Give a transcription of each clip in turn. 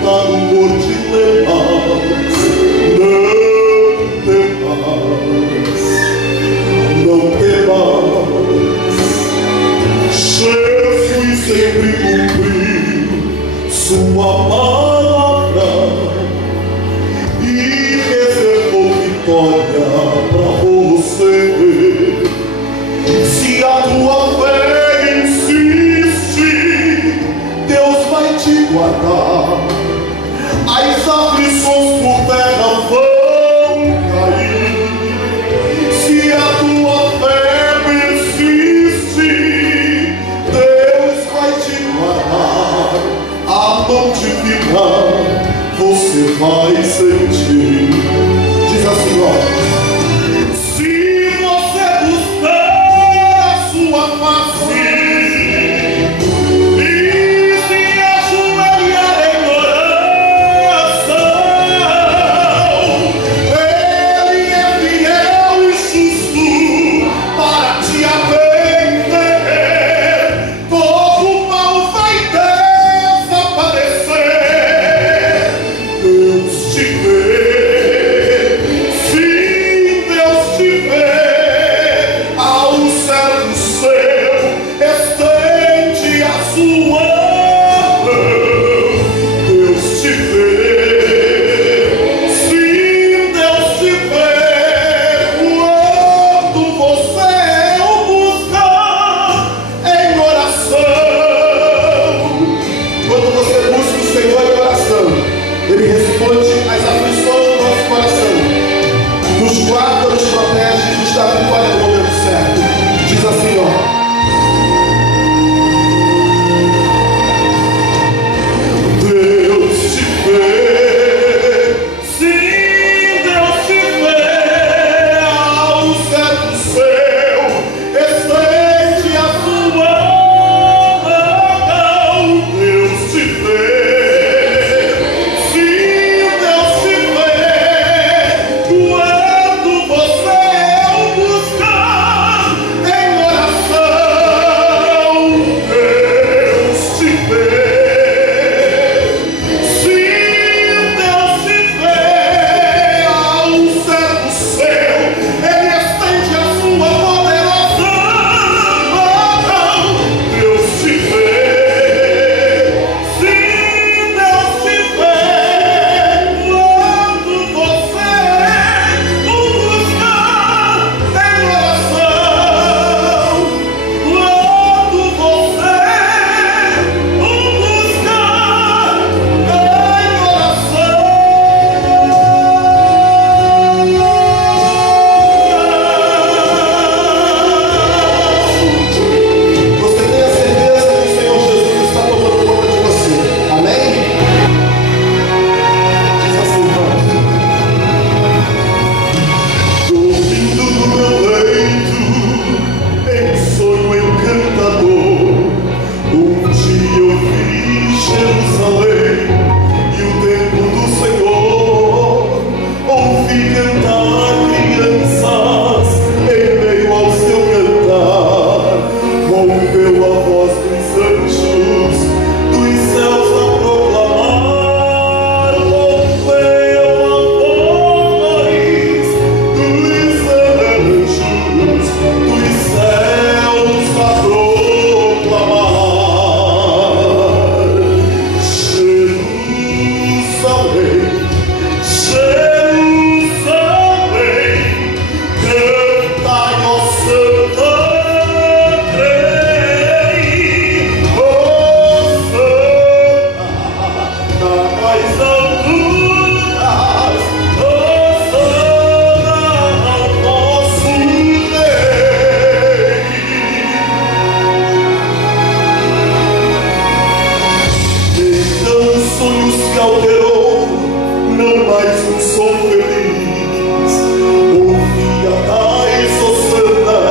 cantado por dilemas. Não temas, Jesus sempre cumpriu sua palavra e reservou vitória para você. Se a tua fé insiste, Deus vai te guardar. As aflições por terra vão cair. Se a tua fé persiste, Deus vai te guardar. A mão divina você vai sentir. Diz assim, ó. Se você buscar a sua face e se ajoelhar em oração, Ele é fiel e justo para te atender. Todo mal vai desaparecer. Deus te vê. Sim, Deus te vê. Ao servo seu, estende a sua mão. Deus te vê. Sim, Deus te vê. Quando você o buscar em oração. Quando você busca o Senhor em oração, Ele responde às aflições do nosso coração, nos guarda, nos protege e nos dá vitória no momento certo. Diz assim, ó. Deus te vê. Sim, Deus te vê. Ao servo seu, estende a sua mão. Deus te vê. Sim, Deus te vê. Quando você o buscar em oração, Deus te vê. Sim, Deus te vê. Ao servo seu, Ele estende a sua poderosa mão. Deus te vê. Sim, Deus te vê. Quando você o buscar em oração, quando você o buscar em oração. Você tem a certeza que o Senhor Jesus está tomando conta de você. Amém? Diz assim, vamos. Dormindo no meu leito, em sonho encantador, dia eu vi Jerusalém e o templo do Senhor. Ouvi cantar crianças em meio ao seu cantar. Moveu a voz dos anjos dos céus a proclamar. Moveu a voz dos anjos dos céus a proclamar. Jerusalém, Jerusalém, cantai, ó Santa Trem, Hosana na mais alturas, Hosana ao nosso Rei. Então sonhos que alterou, não mais um som feliz. Ouvi a tais Hosana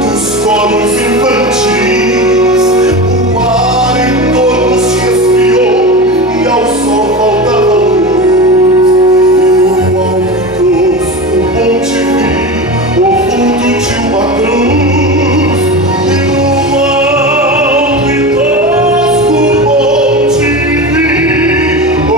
dos coros infantis. O ar em torno se esfriou e ao sol faltava luz. E no alto o monte vi o vulto de uma cruz. E no alto monte vi o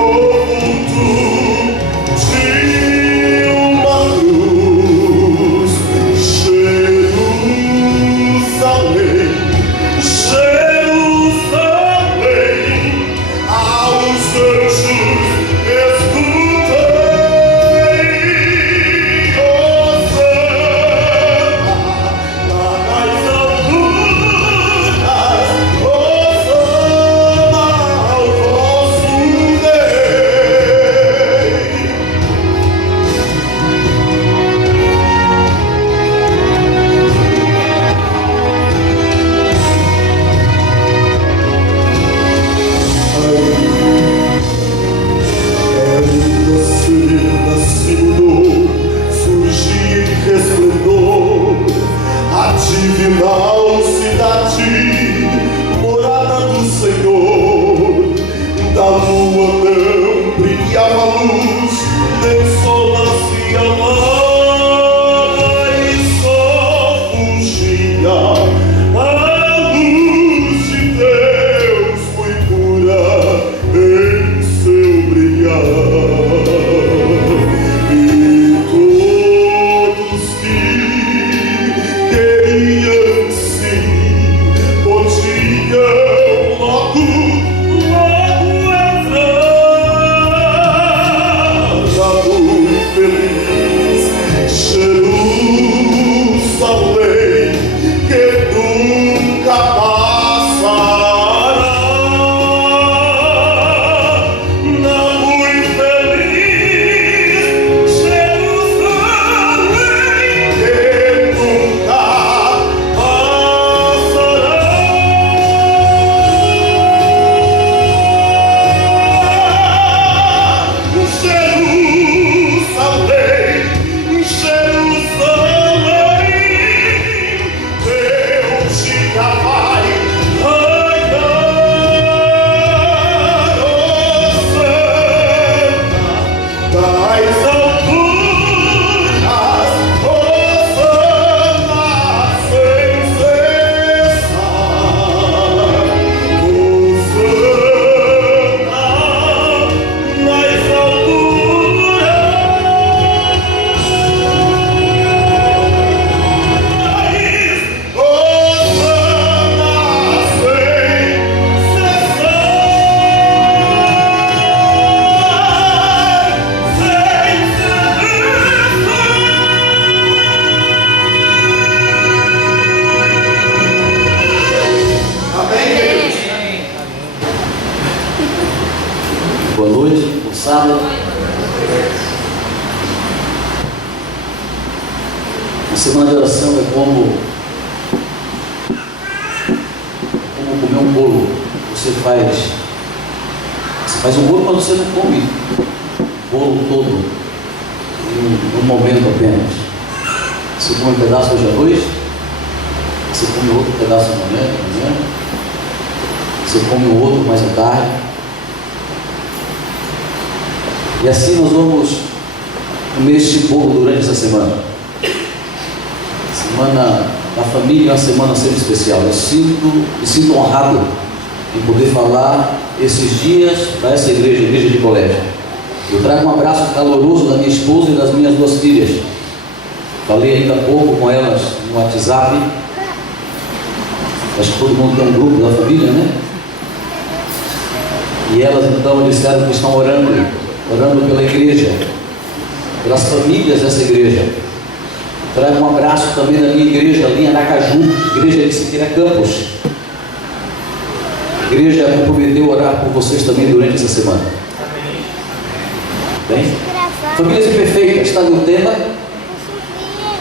Boa noite, bom sábado. A semana de oração é como comer um bolo. Você faz um bolo, mas você não come o bolo todo em um momento apenas. Você come um pedaço hoje à noite, você come outro pedaço amanhã, você come o outro mais à tarde. E assim nós vamos comer este bolo durante essa semana. Semana da família é uma semana sempre especial. Eu sinto honrado em poder falar esses dias para essa igreja de colégio. Eu trago um abraço caloroso da minha esposa e das minhas duas filhas. Falei ainda há pouco com elas no WhatsApp. Acho que todo mundo tem um grupo da família, né? E elas então disseram que estão orando pela igreja, pelas famílias dessa igreja. Trago um abraço também da minha igreja ali em Aracaju, igreja de Siqueira Campos. A igreja comprometeu orar por vocês também durante essa semana. Bem? Famílias imperfeitas, está no tema.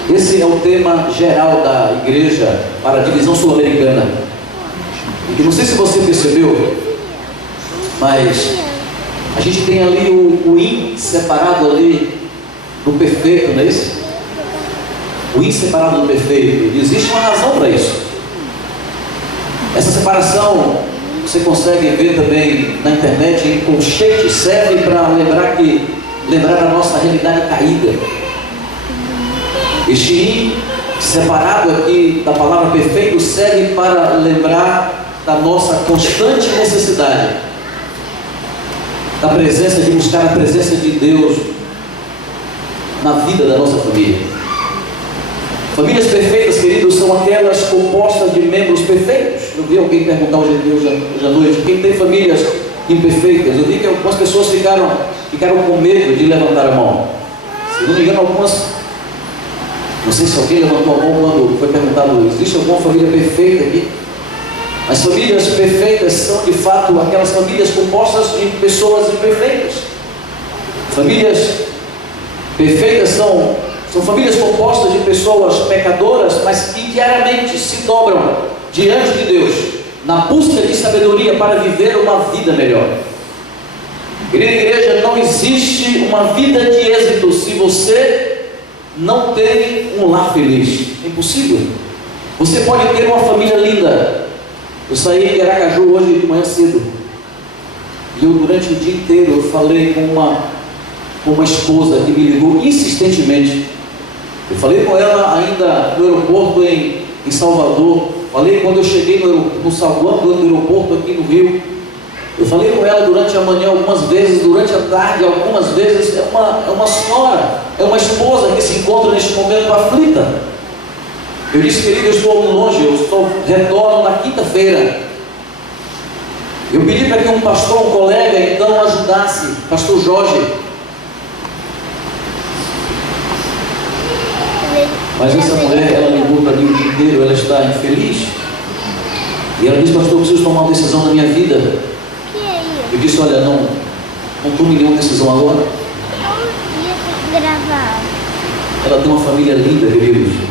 Esse é o tema geral da igreja para a divisão sul-americana. E não sei se você percebeu, mas a gente tem ali o in separado ali do perfeito, não é isso? O in separado do perfeito. E existe uma razão para isso. Essa separação você consegue ver também na internet, em colchete, serve para lembrar a nossa realidade caída. Este in separado aqui da palavra perfeito serve para lembrar da nossa constante necessidade da presença, de buscar a presença de Deus na vida da nossa família. Famílias perfeitas, queridos, são aquelas compostas de membros perfeitos. Eu vi alguém perguntar hoje à noite, quem tem famílias imperfeitas? Eu vi que algumas pessoas ficaram com medo de levantar a mão. Se não me engano, não sei se alguém levantou a mão quando foi perguntado, existe alguma família perfeita aqui? As famílias perfeitas são de fato aquelas famílias compostas de pessoas imperfeitas. Famílias perfeitas são famílias compostas de pessoas pecadoras, mas que diariamente se dobram diante de Deus, na busca de sabedoria para viver uma vida melhor. Querida igreja, não existe uma vida de êxito se você não tem um lar feliz. É impossível. Você pode ter uma família linda. Eu saí de Aracaju hoje de manhã cedo, e eu durante o dia inteiro eu falei com uma esposa que me ligou insistentemente. Eu falei com ela ainda no aeroporto em Salvador, falei quando eu cheguei no saguão do aeroporto aqui no Rio. Eu falei com ela durante a manhã algumas vezes, durante a tarde algumas vezes. É uma senhora, é uma esposa que se encontra neste momento aflita. Eu disse, querido, eu estou longe, retorno na quinta-feira. Eu pedi para que um pastor, um colega, então ajudasse, pastor Jorge. Mas essa mulher, ela ligou para mim o dia inteiro, ela está infeliz. E ela disse, pastor, eu preciso tomar uma decisão na minha vida. Eu disse, olha, não tome nenhuma decisão agora. Ela tem uma família linda, queridos.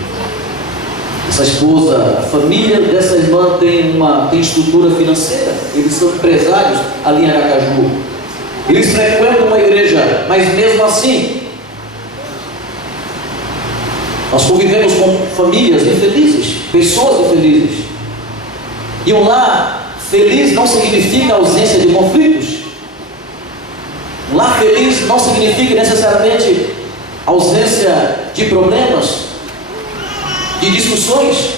Essa esposa, a família dessa irmã tem estrutura financeira. Eles são empresários ali em Aracaju. Eles frequentam uma igreja, mas mesmo assim nós convivemos com famílias infelizes, pessoas infelizes. E um lar feliz não significa ausência de conflitos. Um lar feliz não significa necessariamente ausência de problemas, de discussões.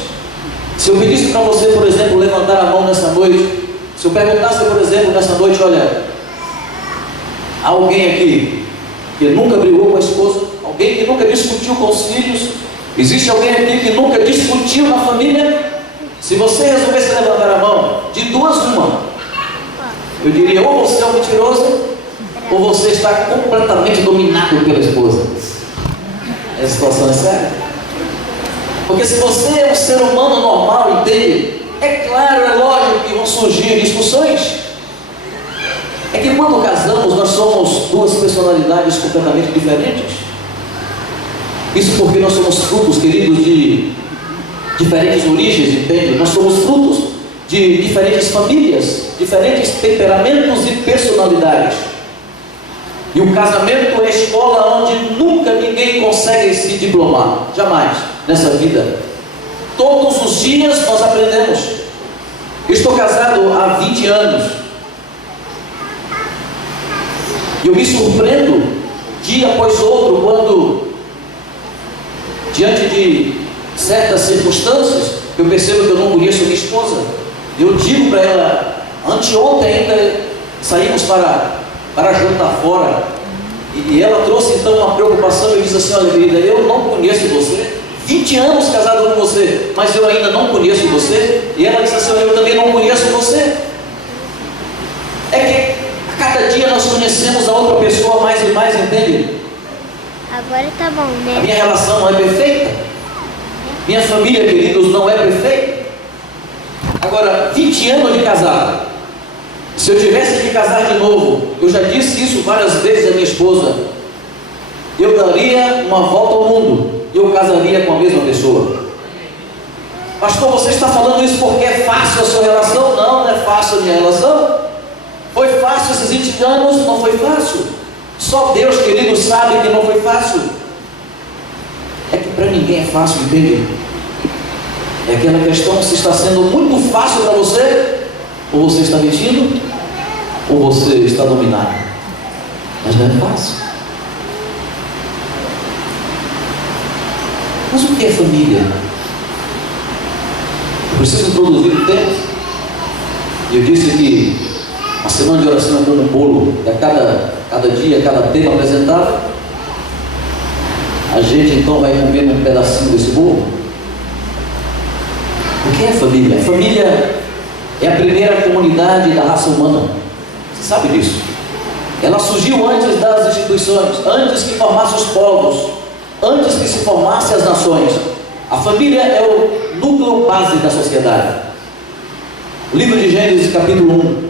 Se eu pedisse para você, por exemplo, levantar a mão nessa noite, se eu perguntasse, por exemplo, nessa noite, olha, há alguém aqui que nunca brigou com a esposa, alguém que nunca discutiu com os filhos, existe alguém aqui que nunca discutiu na família? Se você resolvesse levantar a mão, de duas uma, eu diria, ou você é um mentiroso, ou você está completamente dominado pela esposa. Essa situação é séria. Porque se você é um ser humano normal, entende? É claro, é lógico que vão surgir discussões. é que quando casamos, nós somos duas personalidades completamente diferentes. Isso porque nós somos frutos, queridos, de diferentes origens, entende? Nós somos frutos de diferentes famílias, diferentes temperamentos e personalidades. E o casamento é a escola onde nunca ninguém consegue se diplomar, jamais, nessa vida. Todos os dias nós aprendemos. Eu estou casado há 20 anos. E eu me surpreendo dia após outro quando, diante de certas circunstâncias, eu percebo que eu não conheço a minha esposa. Eu digo para ela, anteontem ainda saímos para jantar fora, e ela trouxe então uma preocupação e disse assim: olha querida, eu não conheço você, 20 anos casado com você, mas eu ainda não conheço você. E ela disse assim: olha, eu também não conheço você. É que a cada dia nós conhecemos a outra pessoa mais e mais, entende? Agora tá bom, né? A minha relação não é perfeita, minha família, queridos, não é perfeita. Agora, 20 anos de casado, se eu tivesse que casar de novo, eu já disse isso várias vezes à minha esposa, eu daria uma volta ao mundo e eu casaria com a mesma pessoa. Pastor, você está falando isso porque é fácil a sua relação? Não, não é fácil a minha relação. Foi fácil esses 20 anos? Não foi fácil. Só Deus, querido, sabe que não foi fácil. É que para ninguém é fácil, entende? É aquela questão: se está sendo muito fácil para você, ou você está mentindo, ou você está dominado. Mas não é fácil. Mas o que é família? Eu preciso introduzir o tempo. Eu disse que a semana de oração é como um bolo, e a cada dia, cada tema apresentado, a gente então vai comer um pedacinho desse bolo. O que é família? A família é a primeira comunidade da raça humana. Você sabe disso? Ela surgiu antes das instituições, antes que formassem os povos, antes que se formassem as nações. A família é o núcleo base da sociedade. O livro de Gênesis, capítulo 1.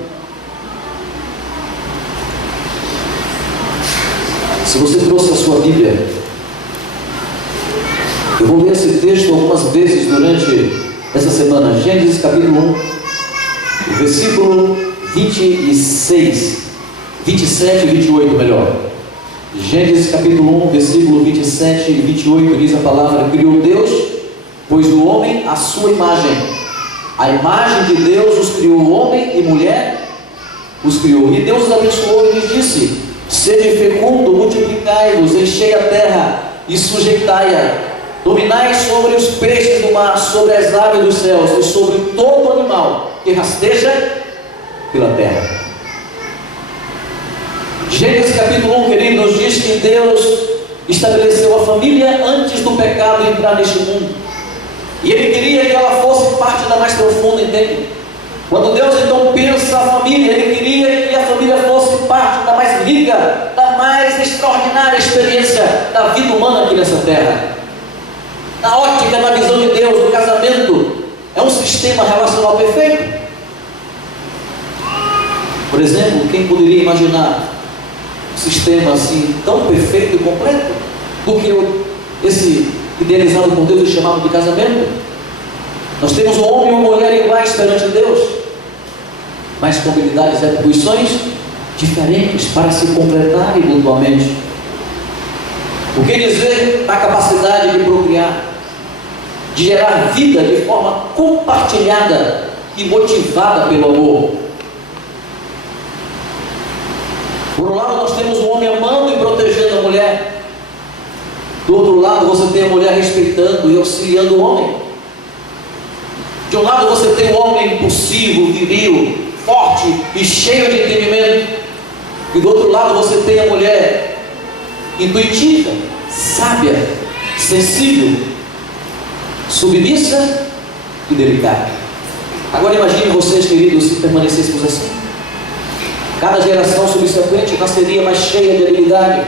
Se você trouxe a sua Bíblia, eu vou ler esse texto algumas vezes durante essa semana. Gênesis capítulo 1, versículo 26, 27 e 28 melhor. Gênesis capítulo 1, versículo 27 e 28 diz a palavra: criou Deus, pois o homem à sua imagem. A imagem de Deus os criou, homem e mulher os criou. E Deus os abençoou e lhes disse: sede fecundo, multiplicai-vos, enchei a terra e sujeitai-a, dominai sobre os peixes do mar, sobre as aves dos céus e sobre todo animal que rasteja pela terra. Gênesis capítulo 1, queridos, diz que Deus estabeleceu a família antes do pecado entrar neste mundo, e Ele queria que ela fosse parte da mais profunda, entende? Quando Deus então pensa a família, Ele queria que a família fosse parte da mais rica, da mais extraordinária experiência da vida humana aqui nessa terra. Na ótica, na visão de Deus, o casamento é um sistema relacional perfeito. Por exemplo, quem poderia imaginar um sistema assim tão perfeito e completo do que esse idealizado por Deus e chamado de casamento? Nós temos um homem e uma mulher iguais perante Deus, mas com habilidades e atribuições diferentes para se completarem mutuamente. O que dizer da capacidade de procriar, de gerar vida de forma compartilhada e motivada pelo amor? Por um lado, nós temos o homem amando e protegendo a mulher. Do outro lado, você tem a mulher respeitando e auxiliando o homem. De um lado, você tem o homem impulsivo, viril, forte e cheio de entendimento. E do outro lado, você tem a mulher intuitiva, sábia, sensível, submissa e delicada. Agora imagine vocês, queridos, se permanecêssemos assim. Cada geração subsequente nasceria mais cheia de habilidade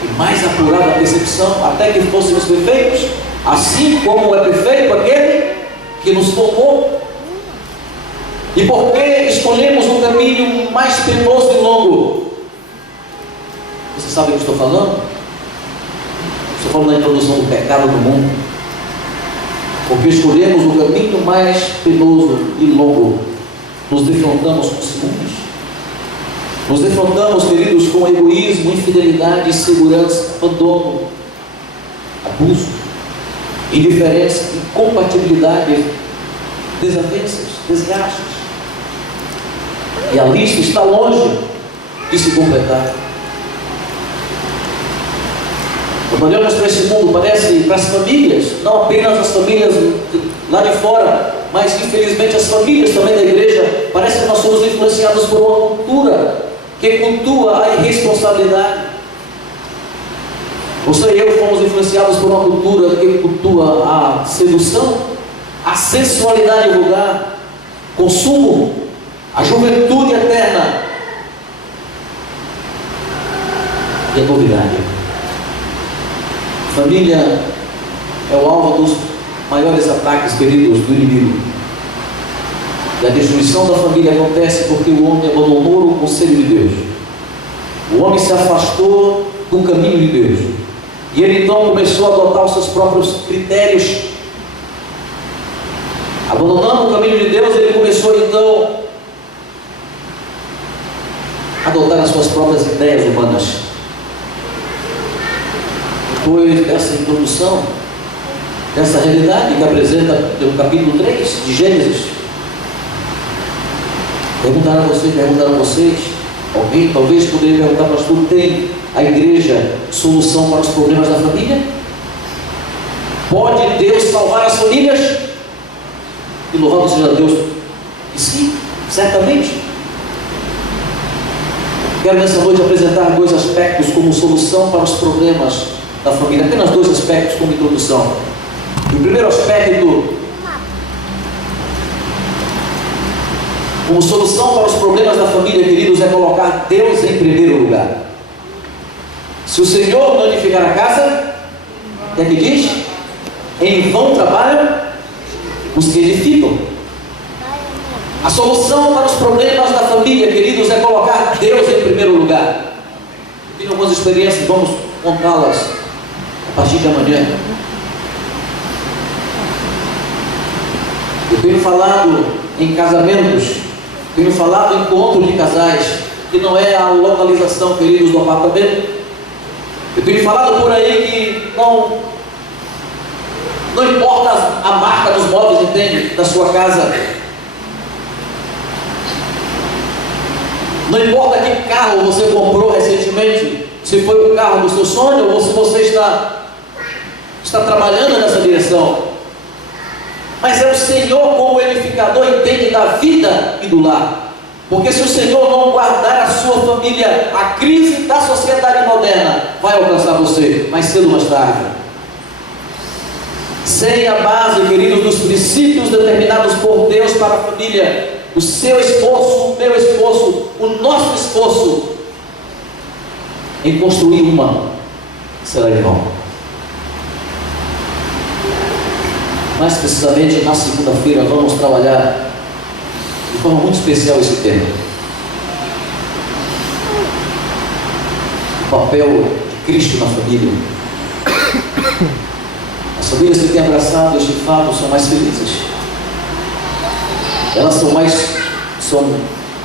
e mais apurada a percepção, até que fôssemos perfeitos, assim como é perfeito aquele que nos formou. E por que escolhemos um caminho mais penoso e longo? Você sabe o que eu estou falando? Estou falando da introdução do pecado no mundo. Porque escolhemos o caminho mais penoso e longo. Nos defrontamos com ciúmes. Nos defrontamos, queridos, com egoísmo, infidelidade, insegurança, abandono, abuso, indiferença, incompatibilidade, desavenças, desgastes. E a lista está longe de se completar. Quando olhamos para esse mundo, parece para as famílias, não apenas as famílias lá de fora, mas infelizmente as famílias também da igreja, parece que nós somos influenciados por uma cultura que cultua a irresponsabilidade. Você e eu fomos influenciados por uma cultura que cultua a sedução, a sensualidade vulgar, consumo, a juventude eterna e a novidade. Família é o alvo dos maiores ataques, queridos, do inimigo. E a destruição da família acontece porque o homem abandonou o conselho de Deus. O homem se afastou do caminho de Deus. E ele então começou a adotar os seus próprios critérios. Abandonando o caminho de Deus, ele começou então a adotar as suas próprias ideias humanas. Depois dessa introdução, dessa realidade que apresenta no capítulo 3 de Gênesis, perguntaram a vocês, alguém talvez poderia perguntar, pastor, tem a igreja solução para os problemas da família? Pode Deus salvar as famílias? E louvado seja Deus, e sim, certamente. Quero nessa noite apresentar dois aspectos como solução para os problemas da família, apenas dois aspectos como introdução. O primeiro aspecto, como solução para os problemas da família, queridos, é colocar Deus em primeiro lugar. Se o Senhor não edificar a casa, o que é que diz? Em vão trabalham os que edificam. A solução para os problemas da família, queridos, é colocar Deus em primeiro lugar. Tenho algumas experiências, vamos contá-las a partir de amanhã. Eu tenho falado em casamentos, tenho falado em encontros de casais, que não é a localização, queridos, do apartamento. Eu tenho falado por aí que não importa a marca dos móveis, entende? Da sua casa. Não importa que carro você comprou recentemente, se foi o carro do seu sonho ou se você está trabalhando nessa direção. Mas é o Senhor como edificador, entende, da vida e do lar. Porque se o Senhor não guardar a sua família, a crise da sociedade moderna vai alcançar você, mais cedo ou mais tarde. Sem a base, queridos, dos princípios determinados por Deus para a família, o seu esforço, o meu esforço, o nosso esforço em construir uma será em vão. Mais precisamente, na segunda-feira, vamos trabalhar de forma muito especial esse tema. O papel de Cristo na família. As famílias que têm abraçado este fato são mais felizes. Elas são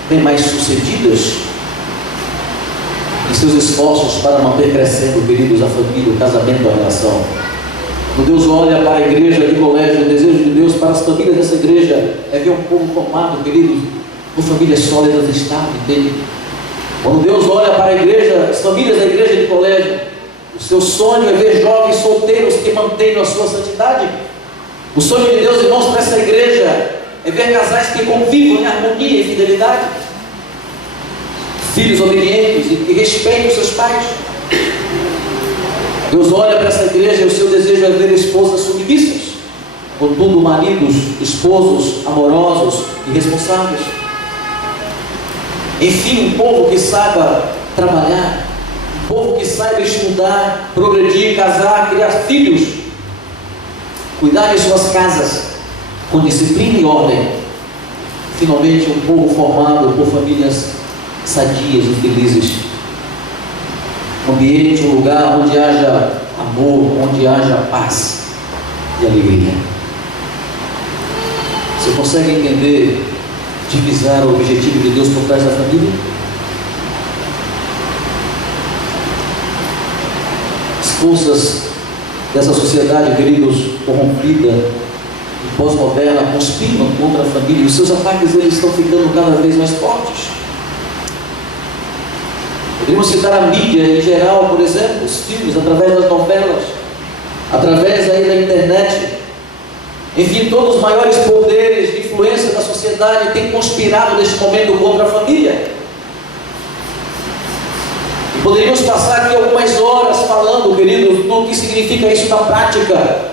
bem mais sucedidas em seus esforços para manter crescendo, queridos, a família, o casamento, a relação. Quando Deus olha para a igreja de colégio, o desejo de Deus para as famílias dessa igreja é ver um povo formado, queridos, com famílias sólidas e estáveis, entende? Quando Deus olha para a igreja, as famílias da igreja de colégio, o seu sonho é ver jovens solteiros que mantenham a sua santidade. O sonho de Deus, irmãos, para essa igreja é ver casais que convivam em harmonia e fidelidade, filhos obedientes e que respeitem os seus pais. Deus olha para essa igreja e o seu desejo é ver esposas submissas, contudo maridos, esposos amorosos e responsáveis. Enfim, um povo que saiba trabalhar, um povo que saiba estudar, progredir, casar, criar filhos, cuidar de suas casas com disciplina e ordem, finalmente um povo formado por famílias sadias e felizes. Um ambiente, um lugar onde haja amor, onde haja paz e alegria. Você consegue entender, divisar o objetivo de Deus por trás da família? As forças dessa sociedade, queridos, corrompida e pós-moderna, conspiram contra a família, e os seus ataques eles estão ficando cada vez mais fortes. Poderíamos citar a mídia em geral, por exemplo, os filmes, através das novelas, através aí da internet. Enfim, todos os maiores poderes de influência da sociedade têm conspirado neste momento contra a família. E poderíamos passar aqui algumas horas falando, queridos, do que significa isso na prática.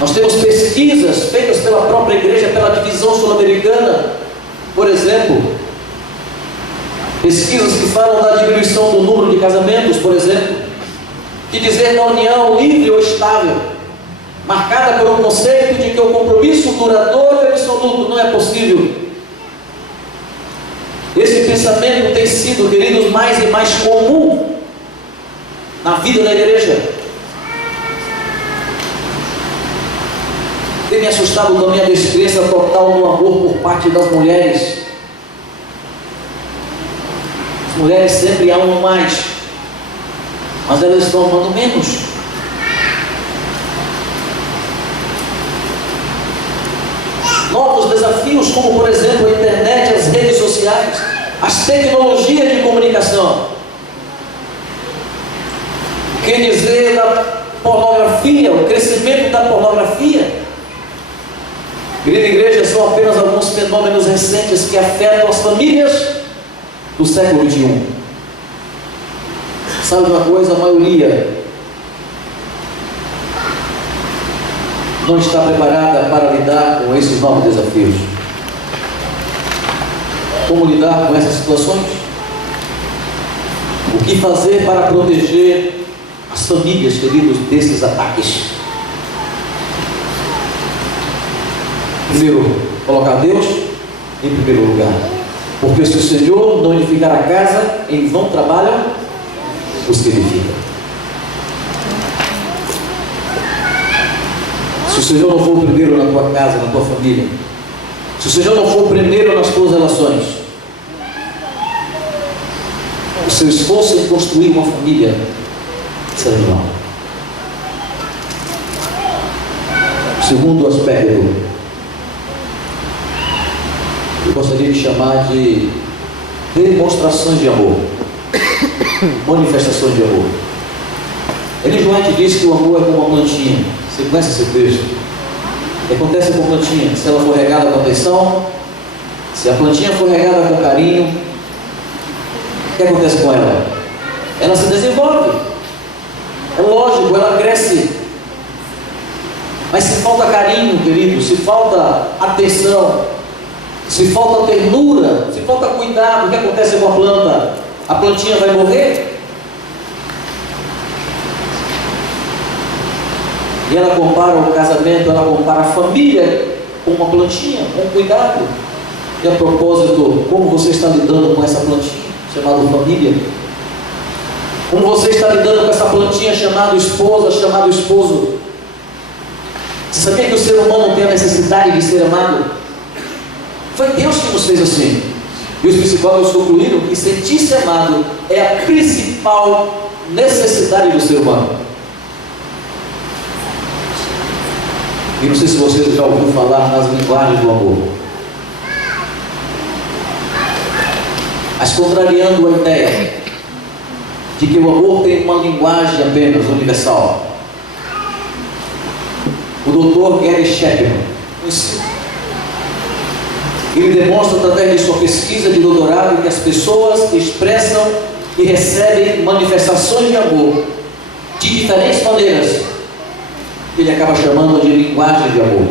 Nós temos pesquisas feitas pela própria igreja, pela divisão sul-americana, por exemplo, pesquisas que falam da diminuição do número de casamentos, por exemplo, que dizer da união livre ou estável, marcada por um conceito de que o compromisso duradouro e absoluto não é possível. Esse pensamento tem sido, queridos, mais e mais comum na vida da igreja. Tem me assustado também a descrença total no amor por parte das mulheres. As mulheres sempre amam mais, mas elas estão amando menos. Novos desafios, como por exemplo a internet, as redes sociais, as tecnologias de comunicação. O que dizer da pornografia, o crescimento da pornografia? Querida igreja, são apenas alguns fenômenos recentes que afetam as famílias do século XXI. Sabe uma coisa? A maioria não está preparada para lidar com esses novos desafios. Como lidar com essas situações? O que fazer para proteger as famílias, queridos, desses ataques? Primeiro, colocar Deus em primeiro lugar. Porque se o Senhor não edificar a casa, em vão trabalham os que edificam. Se o Senhor não for o primeiro na tua casa, na tua família, se o Senhor não for o primeiro nas tuas relações, o seu esforço em construir uma família será em vão. Segundo aspecto, eu gostaria de chamar de demonstrações de amor, manifestações de amor. Ellen White diz que o amor é como uma plantinha. Você conhece esse texto? O que acontece com a plantinha? Se ela for regada com atenção, se a plantinha for regada com carinho, o que acontece com ela? Ela se desenvolve. É lógico, ela cresce. Mas se falta carinho, querido, se falta atenção, se falta ternura, se falta cuidado, o que acontece com a planta? A plantinha vai morrer? E ela compara o casamento, ela compara a família com uma plantinha, com cuidado. E a propósito, como você está lidando com essa plantinha chamada família? Como você está lidando com essa plantinha chamada esposa, chamado esposo? Você sabia que o ser humano tem a necessidade de ser amado? Foi Deus que nos fez assim. E os psicólogos concluíram que sentir-se amado é a principal necessidade do ser humano. E não sei se você já ouviu falar nas linguagens do amor. Mas contrariando a ideia de que o amor tem uma linguagem apenas universal, o Dr. Gary Chapman, ele demonstra através de sua pesquisa de doutorado que as pessoas expressam e recebem manifestações de amor de diferentes maneiras. Ele acaba chamando de linguagem de amor.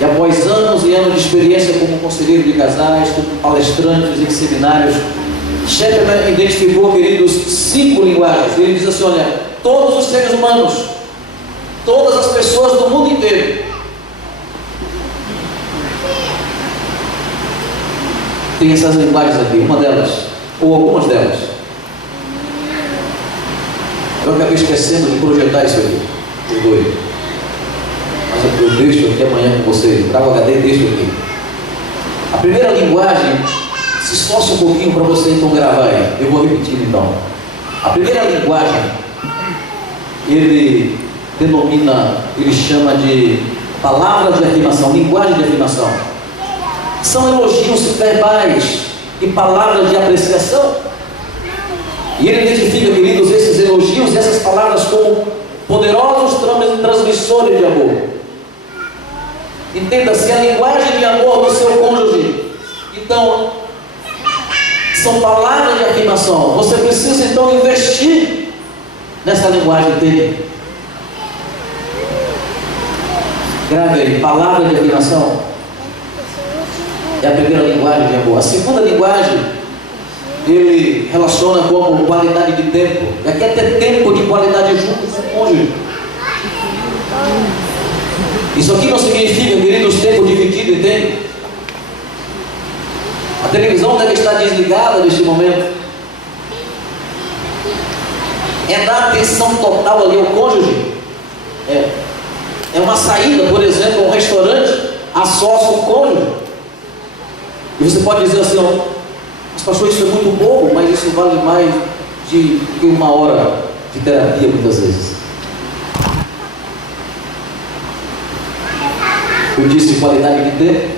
E após anos e anos de experiência como conselheiro de casais, como palestrantes em seminários, Chapman identificou, queridos, 5 linguagens. Ele diz assim: olha, todos os seres humanos, todas as pessoas do mundo inteiro tem essas linguagens aqui, uma delas, ou algumas delas. Eu acabei esquecendo de projetar isso aqui, os dois. Mas eu deixo aqui amanhã com vocês, trago o HD e deixo aqui. A primeira linguagem, se esforce um pouquinho para você então gravar aí. Eu vou repetir então. A primeira linguagem, ele denomina, ele chama de palavras de afirmação, linguagem de afirmação. São elogios verbais e palavras de apreciação. E ele identifica, queridos, esses elogios e essas palavras como poderosos transmissores de amor. Entenda-se, a linguagem de amor do seu cônjuge, então, são palavras de afirmação. Você precisa então investir nessa linguagem dele. Grave aí, palavra de afirmação é a primeira linguagem de amor. A segunda linguagem, ele relaciona como qualidade de tempo. E aqui é ter tempo de qualidade junto com o cônjuge. Isso aqui não significa, queridos, tempo dividido, entende? A televisão deve estar desligada neste momento. É dar atenção total ali ao cônjuge. É uma saída, por exemplo, a um restaurante, a sós com o cônjuge. E você pode dizer assim, ó, mas pastor, isso é muito pouco, mas isso vale mais do que uma hora de terapia muitas vezes. Eu disse qualidade de tempo.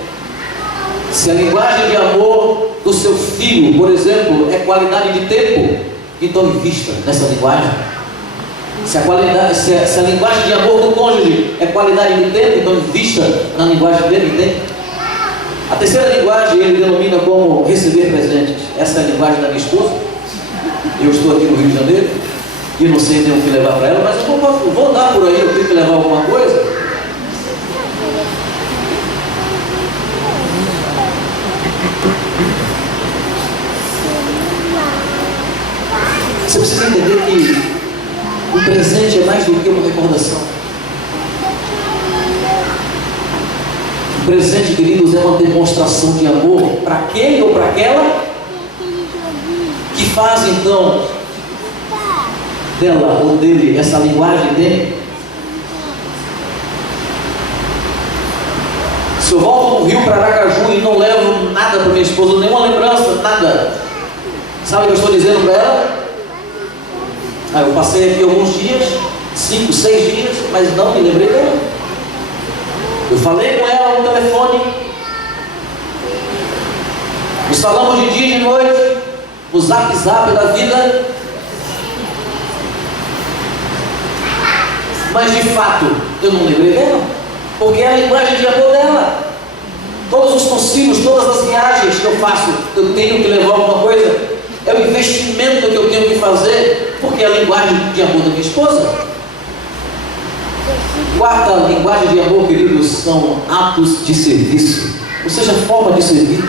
Se a linguagem de amor do seu filho, por exemplo, é qualidade de tempo, então invista nessa linguagem. Se a linguagem de amor do cônjuge é qualidade de tempo, então invista na linguagem dele, entende? A terceira linguagem ele denomina como receber presentes. Essa é a linguagem da minha esposa. Eu estou aqui no Rio de Janeiro e não sei nem o que levar para ela, mas eu vou andar por aí, eu tenho que levar alguma coisa. Você precisa entender que o presente é mais do que uma recordação. O presente, queridos, é uma demonstração de amor para aquele ou para aquela que faz então dela ou dele essa linguagem dele. Se eu volto do Rio para Aracaju e não levo nada para minha esposa, nenhuma lembrança, nada, sabe o que eu estou dizendo para ela? Eu passei aqui alguns dias, 5, 6 dias, mas não me lembrei dela. Eu falei com ela no telefone, nos falamos de dia e de noite, no zap da vida, mas de fato eu não lembrei dela, porque é a linguagem de amor dela. Todos os concílios, todas as viagens que eu faço, eu tenho que levar alguma coisa. É o investimento que eu tenho que fazer, porque é a linguagem de amor da minha esposa. Quarta linguagem de amor, queridos, são atos de serviço. Ou seja, forma de servir.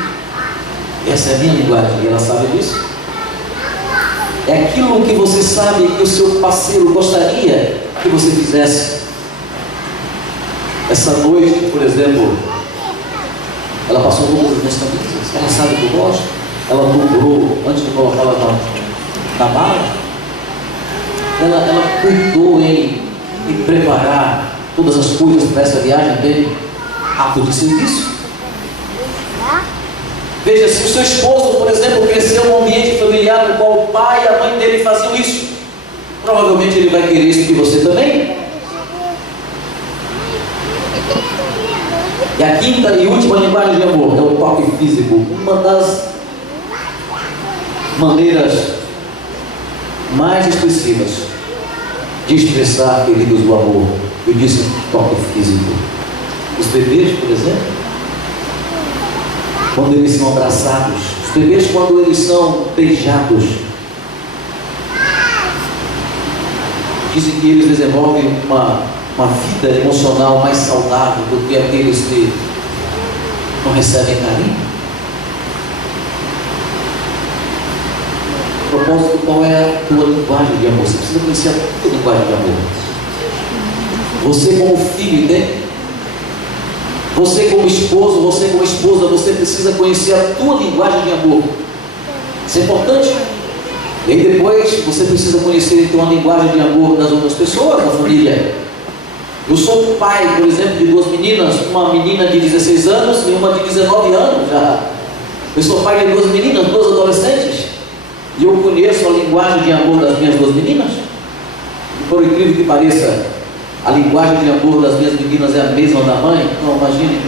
Essa é a minha linguagem, e ela sabe disso. É aquilo que você sabe que o seu parceiro gostaria que você fizesse. Essa noite, por exemplo, ela passou todas as minhas camisas, ela sabe que eu gosto. Ela dobrou antes de colocar ela na mala. Ela cuidou em preparar todas as coisas para essa viagem dele. Ato de serviço. Veja, se o seu esposo, por exemplo, cresceu num ambiente familiar no qual o pai e a mãe dele faziam isso, provavelmente ele vai querer isso de você também. E a quinta e última linguagem de amor é o toque físico. Uma das maneiras mais expressivas de expressar, queridos, o amor. Eu disse toque físico. Os bebês, por exemplo, quando eles são abraçados, os bebês quando eles são beijados, dizem que eles desenvolvem uma vida emocional mais saudável do que aqueles que não recebem carinho. Propósito, qual é a tua linguagem de amor? Você precisa conhecer a tua linguagem de amor. Você como filho, entende? Você como esposo, você como esposa, você precisa conhecer a tua linguagem de amor. Isso é importante. E aí depois você precisa conhecer então a linguagem de amor das outras pessoas da família. Eu sou pai, por exemplo, de duas meninas, uma menina de 16 anos e uma de 19 anos já. Eu sou pai de duas meninas, duas adolescentes, e eu conheço a linguagem de amor das minhas duas meninas. E por incrível que pareça, a linguagem de amor das minhas meninas é a mesma da mãe. Então imagine,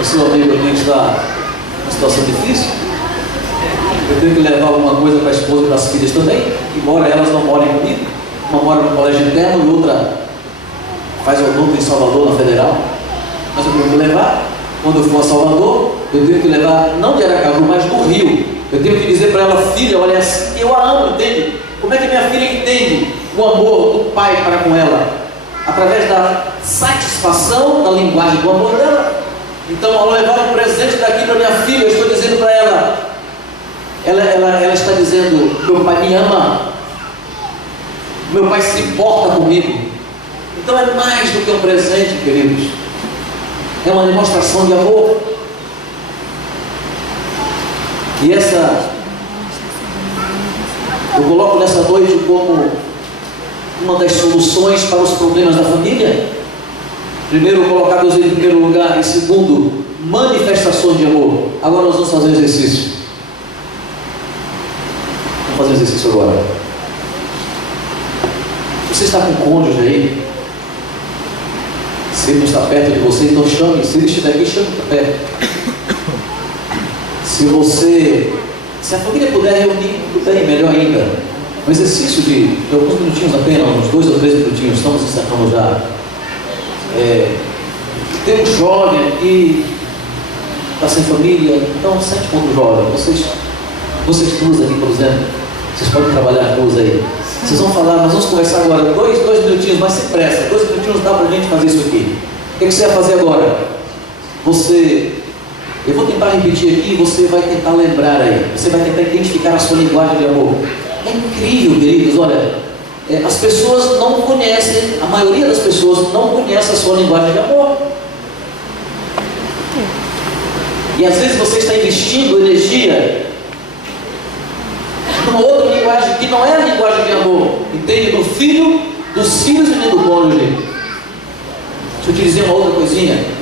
o seu amigo tem que estar numa situação difícil. Eu tenho que levar alguma coisa para a esposa e para as filhas também, embora elas não morem comigo. Uma mora no colégio interno e outra faz odonto em Salvador, na Federal. Mas eu tenho que levar. Quando eu for a Salvador, eu tenho que levar, não de Aracaju, mas do Rio. Eu tenho que dizer para ela: filha, olha, eu a amo, entende? Como é que minha filha entende o amor do pai para com ela? Através da satisfação da linguagem do amor dela. Então, ao levar um presente daqui para minha filha, eu estou dizendo para ela, ela está dizendo: meu pai me ama, meu pai se importa comigo. Então é mais do que um presente, queridos. É uma demonstração de amor. E essa eu coloco nessa noite como uma das soluções para os problemas da família. Primeiro, colocar Deus em primeiro lugar. E segundo, manifestações de amor. Agora nós vamos fazer um exercício. Vamos fazer um exercício agora. Você está com um cônjuge aí? Se ele não está perto de você, então chame. Se ele estiver aqui, chame para perto. Se a família puder reunir, tudo bem, melhor ainda. Um exercício de alguns minutinhos apenas, uns 2 ou 3 minutinhos, estamos encerrando já. Tem um jovem aqui, está sem família, então sente como jovem. Vocês duas aqui, por exemplo, vocês podem trabalhar duas aí. Vocês vão falar, nós vamos conversar agora, 2 minutinhos, mas sem pressa, 2 minutinhos dá para a gente fazer isso aqui. O que você vai fazer agora? Eu vou tentar repetir aqui e você vai tentar lembrar aí. Você vai tentar identificar a sua linguagem de amor. É incrível, queridos, olha, as pessoas não conhecem, a maioria das pessoas não conhece a sua linguagem de amor. E às vezes você está investindo energia numa outra linguagem que não é a linguagem de amor, entende? Do filho, dos filhos e nem do cônjuge. Deixa eu te dizer uma outra coisinha.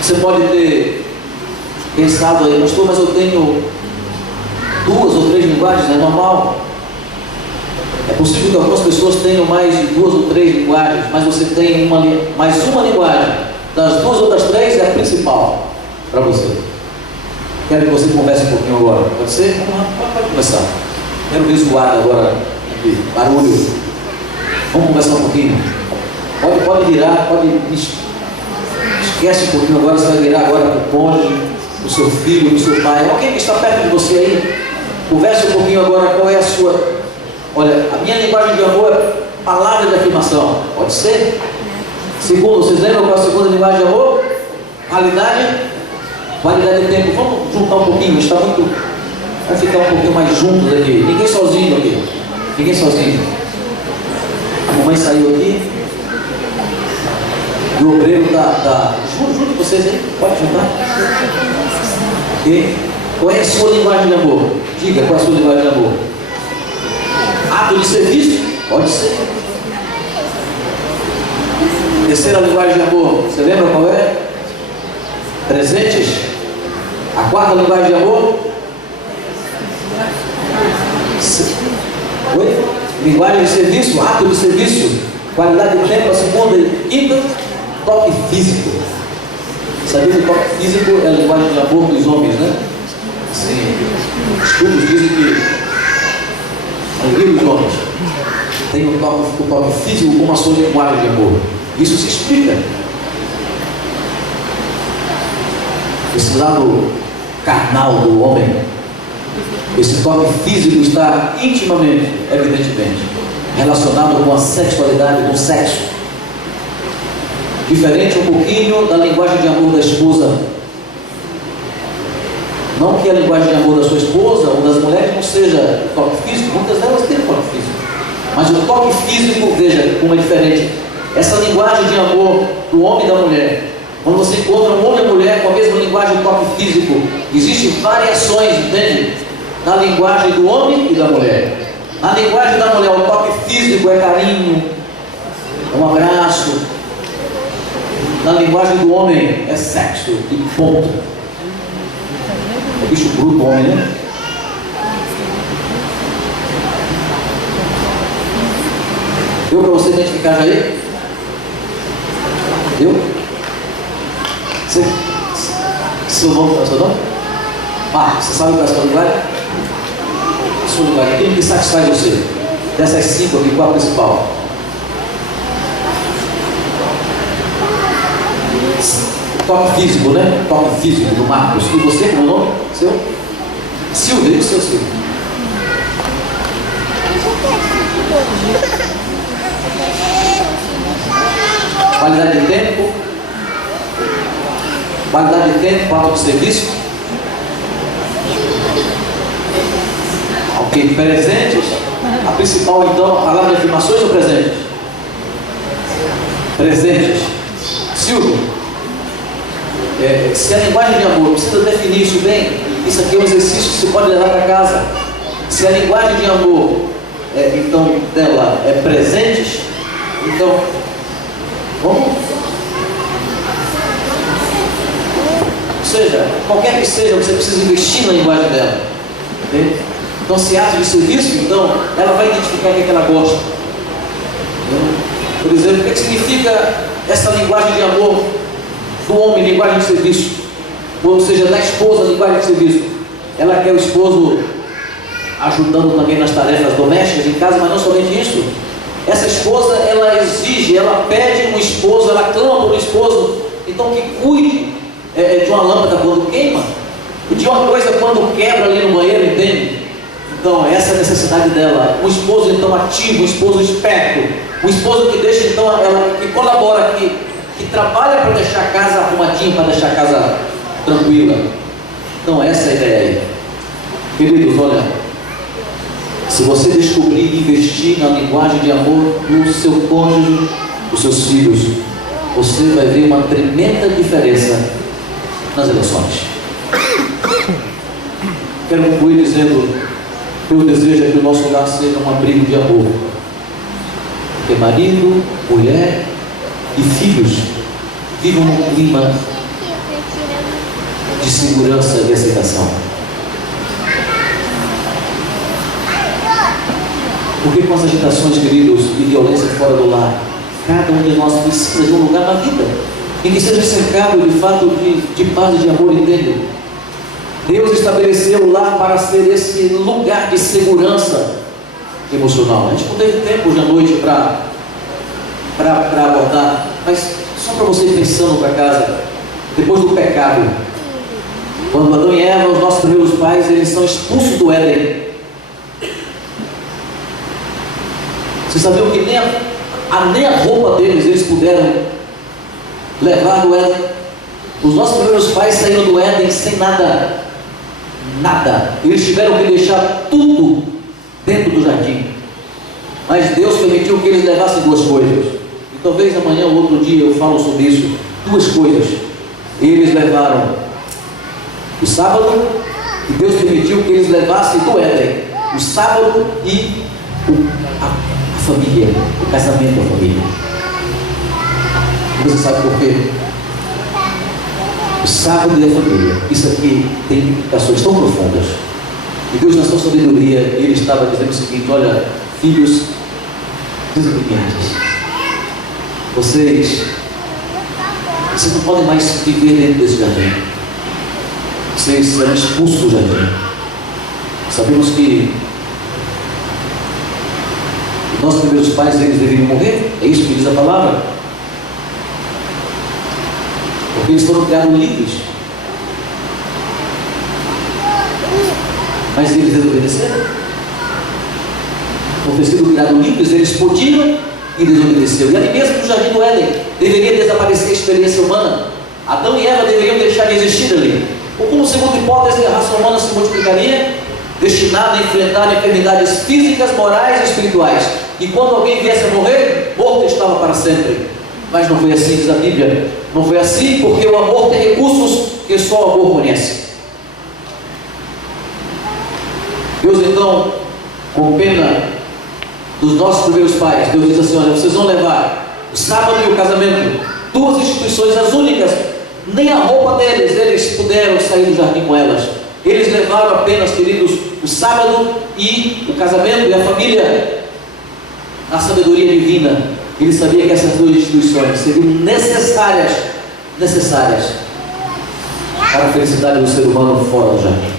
Você pode ter pensado aí: pastor, mas eu tenho 2 ou 3 linguagens, é normal. É possível que algumas pessoas tenham mais de 2 ou 3 linguagens, mas você tem mais uma linguagem. Das 2 ou das 3 é a principal para você. Quero que você converse um pouquinho agora. Pode ser? Pode começar. Quero ver zoado agora. Aqui. Barulho. Vamos conversar um pouquinho. Pode virar, esquece um pouquinho agora. Você vai virar agora para o cônjuge, para o seu filho, para o seu pai. Alguém que está perto de você aí. Converse um pouquinho agora. Qual é a sua... Olha, a minha linguagem de amor é palavra de afirmação. Pode ser? Segundo, vocês lembram qual é a segunda linguagem de amor? Qualidade de tempo. Vamos juntar um pouquinho, está muito. Vai ficar um pouquinho mais juntos aqui. Ninguém sozinho aqui. Ninguém sozinho. A mamãe saiu aqui. E o obreiro está. Junto vocês aí. Pode juntar. Okay. Qual é a sua linguagem de amor? Diga qual é a sua linguagem de amor. Ato de serviço? Pode ser. Terceira linguagem de amor. Você lembra qual é? Presentes. A quarta linguagem de amor? Oi? Linguagem de serviço, ato de serviço, qualidade de tempo. A segunda e quinta, toque físico. Sabia que o toque físico é a linguagem de amor dos homens, né? Sim. Estudos dizem que a maioria dos homens tem o toque físico como a sua linguagem de amor. Isso se explica. Esse lado carnal do homem, esse toque físico está intimamente, evidentemente, relacionado com a sexualidade, com o sexo. Diferente um pouquinho da linguagem de amor da esposa. Não que a linguagem de amor da sua esposa ou das mulheres não seja o toque físico, muitas delas têm toque físico. Mas o toque físico, veja como é diferente. Essa linguagem de amor do homem e da mulher, Quando você encontra um homem e uma mulher com a mesma linguagem do toque físico, existem variações, entende? Na linguagem do homem e da mulher. Na linguagem da mulher, o toque físico é carinho, é um abraço. Na linguagem do homem é sexo e ponto. É bicho bruto, homem, né? Deu para você identificar já aí? Deu? Seu nome, seu nome? Você sabe qual é a sua linguagem? A sua linguagem, aquilo que satisfaz você. Dessas 5 aqui, qual a principal? Toque físico, né? Toque físico do Marcos. E você, como é o nome? Seu? Silvio, e o seu Silvio? Qualidade de tempo. Qualidade de tempo, quadro de serviço. Ok, presentes. A principal, então, a palavra de afirmações ou presentes? Presentes. Silvio, se a linguagem de amor precisa definir isso bem, isso aqui é um exercício que você pode levar para casa. Se a linguagem de amor, então, dela é presentes, então, vamos. Ou seja, qualquer que seja, você precisa investir na linguagem dela. Entende? Então, se ato de serviço, então, ela vai identificar o que ela gosta. Por exemplo, o que significa essa linguagem de amor do homem, linguagem de serviço? Ou seja, da esposa, linguagem de serviço. Ela quer o esposo ajudando também nas tarefas domésticas em casa, mas não somente isso. Essa esposa, ela exige, ela pede um esposo, ela clama por um esposo, então que cuide de uma lâmpada quando queima, e de uma coisa quando quebra ali no banheiro, entende? Então, essa é a necessidade dela. Um esposo, então, ativo, um esposo esperto, um esposo que deixa, então, ela que colabora, que trabalha para deixar a casa arrumadinha, para deixar a casa tranquila. Então, essa é a ideia aí. Queridos, olha, se você descobrir e investir na linguagem de amor no seu cônjuge, nos seus filhos, você vai ver uma tremenda diferença nas relações. Quero concluir dizendo: meu desejo é que o nosso lar seja um abrigo de amor, que marido, mulher e filhos vivam um clima de segurança e aceitação. Porque com as agitações, queridos, e violência fora do lar, cada um de nós precisa de um lugar na vida em que seja cercado de fato de paz e de amor, entende? Deus estabeleceu o lar para ser esse lugar de segurança emocional. A gente não teve tempo hoje à noite para abordar, mas só para você ir pensando para casa, depois do pecado, quando Adão e Eva, os nossos primeiros pais, eles são expulsos do Éden. Vocês sabiam que nem a roupa deles eles puderam levar do Éden? Os nossos primeiros pais saíram do Éden sem nada. Eles tiveram que deixar tudo dentro do jardim. Mas Deus permitiu que eles levassem 2 coisas. E talvez amanhã ou outro dia eu falo sobre isso. 2 coisas. Eles levaram o sábado, e Deus permitiu que eles levassem do Éden o sábado e a família, o casamento da família. Você sabe por quê? O sábado e a família. Isso aqui tem implicações tão profundas. E Deus, na sua sabedoria, Ele estava dizendo o seguinte: olha, filhos desobedientes, vocês não podem mais viver dentro desse jardim. Vocês serão expulsos do jardim. Sabemos que nossos primeiros pais, eles deveriam morrer. É isso que diz a palavra. Porque eles foram criados livres. Mas eles desobedeceram. Por ter sido criados livres, eles podiam e desobedeceram. E ali mesmo no jardim do Éden deveria desaparecer a experiência humana. Adão e Eva deveriam deixar de existir ali. Ou como segunda hipótese, a raça humana se multiplicaria, destinada a enfrentar enfermidades físicas, morais e espirituais. E quando alguém viesse a morrer, morto estava para sempre. Mas não foi assim, diz a Bíblia. Não foi assim porque o amor tem recursos que só o amor conhece. Deus então, com pena dos nossos primeiros pais, Deus diz assim: olha, vocês vão levar o sábado e o casamento, duas instituições, as únicas, nem a roupa deles, eles puderam sair do jardim com elas. Eles levaram apenas, queridos, o sábado e o casamento e a família. A sabedoria divina, ele sabia que essas duas instituições seriam necessárias para a felicidade do ser humano fora do jardim.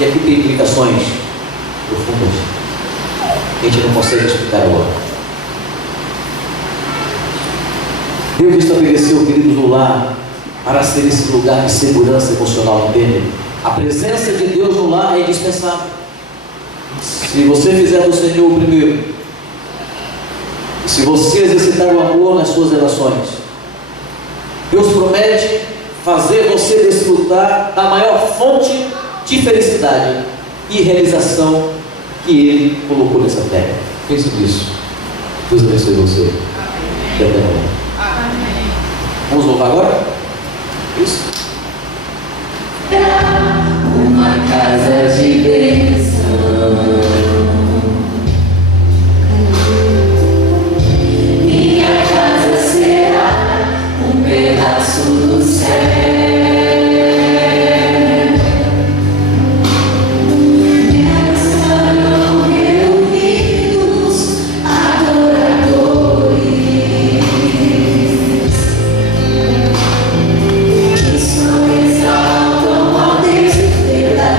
E aqui tem implicações profundas que a gente não consegue explicar agora. Deus estabeleceu, queridos, o lar para ser esse lugar de segurança emocional, entende? A presença de Deus no lar é indispensável. Se você fizer do Senhor o primeiro, e se você exercitar o amor nas suas relações, Deus promete fazer você desfrutar da maior fonte de felicidade e realização que Ele colocou nessa terra. Pense nisso. Deus abençoe você. E até amanhã. Vamos louvar agora? Isso. Uma casa de bênção. Minha casa será um pedaço do céu. Exaltam ao Deus pela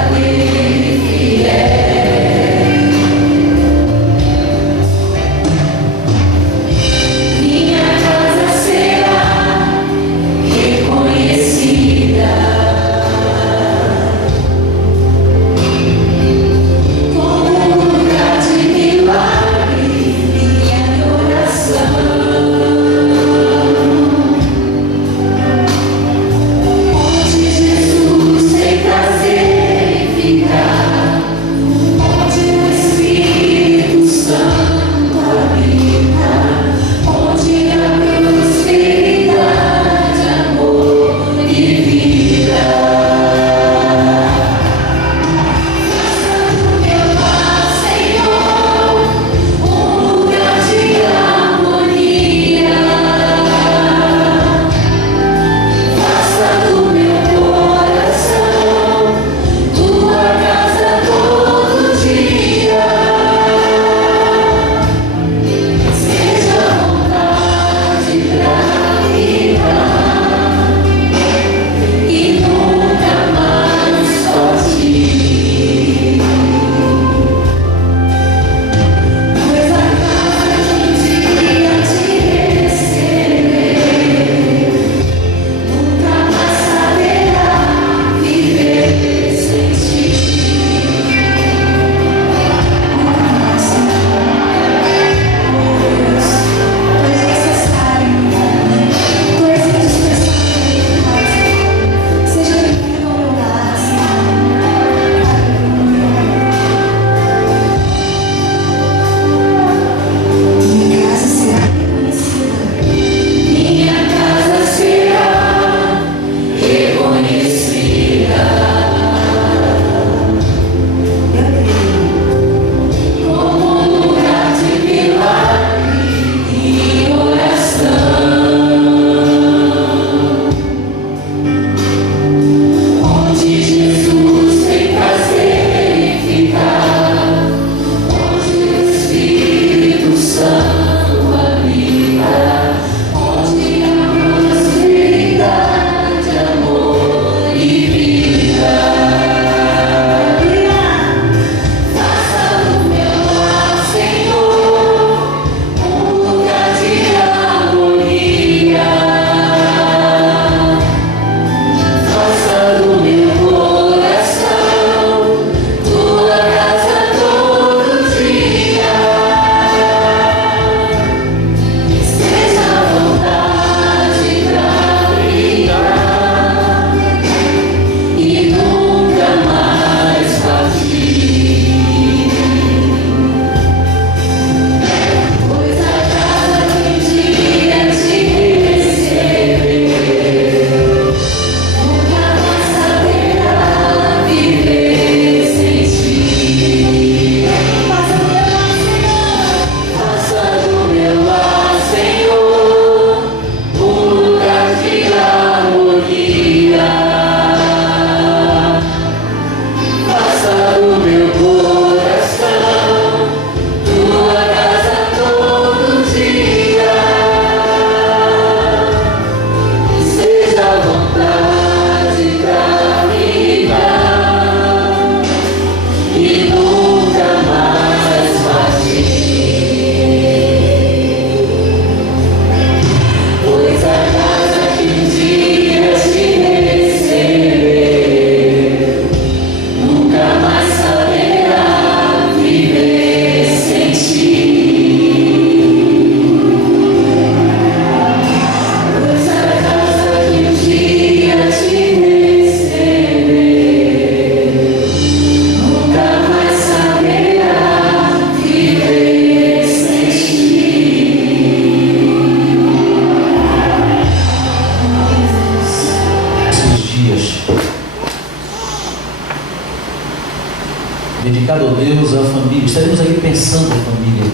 dedicado a Deus, à família. Estaremos aqui pensando em família.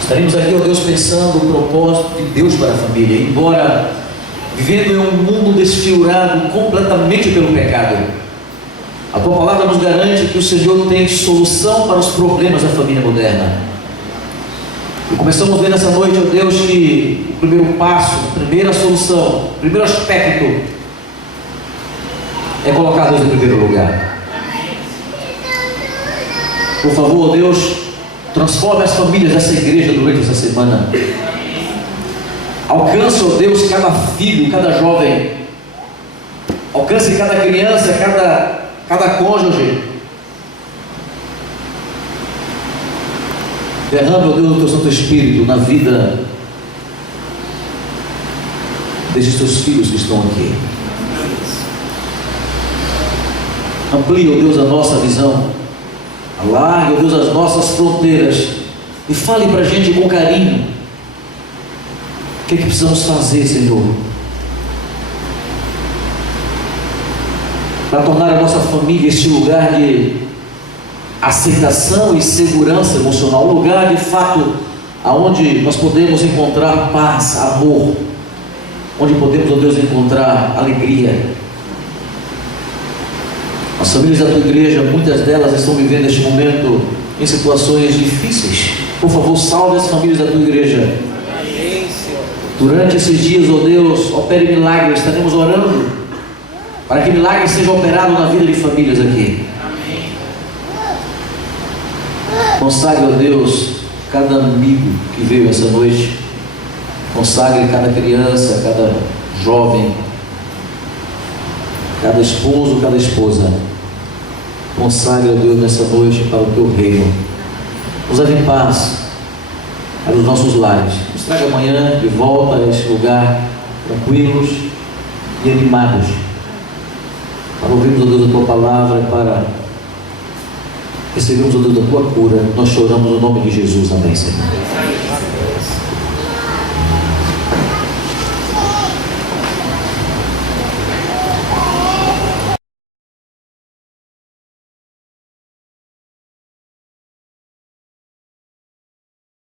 Estaremos aqui, ó Deus, pensando o propósito de Deus para a família. Embora vivendo em um mundo desfigurado completamente pelo pecado, a tua palavra nos garante que o Senhor tem solução para os problemas da família moderna. E começamos a ver nessa noite, ó Deus, que o primeiro passo, a primeira solução, o primeiro aspecto é colocar Deus em primeiro lugar. Por favor, ó Deus, transforme as famílias dessa igreja durante essa semana. Alcance, ó Deus, cada filho, cada jovem. Alcance cada criança, cada cônjuge. Derrame, ó Deus, o teu Santo Espírito na vida desses teus filhos que estão aqui. Amplie, ó Deus, a nossa visão. Alargue, ó Deus, as nossas fronteiras. E fale para a gente com carinho. O que é que precisamos fazer, Senhor, para tornar a nossa família este lugar de aceitação e segurança emocional, um lugar de fato aonde nós podemos encontrar paz, amor, onde podemos, ó Deus, encontrar alegria. As famílias da tua igreja, muitas delas estão vivendo neste momento em situações difíceis. Por favor, salve as famílias da tua igreja. Durante esses dias, ó Deus, opere milagres. Estaremos orando para que milagres sejam operados na vida de famílias aqui. Consagre, ó Deus, cada amigo que veio essa noite. Consagre cada criança, cada jovem, cada esposo, cada esposa. Consagre, ó Deus, nessa noite para o teu reino. Nos leve em paz para os nossos lares. Nos traga amanhã de volta a este lugar, tranquilos e animados, para ouvirmos, ó Deus, a tua palavra, para recebermos, ó Deus, a tua cura. Nós choramos no nome de Jesus. Amém, Senhor.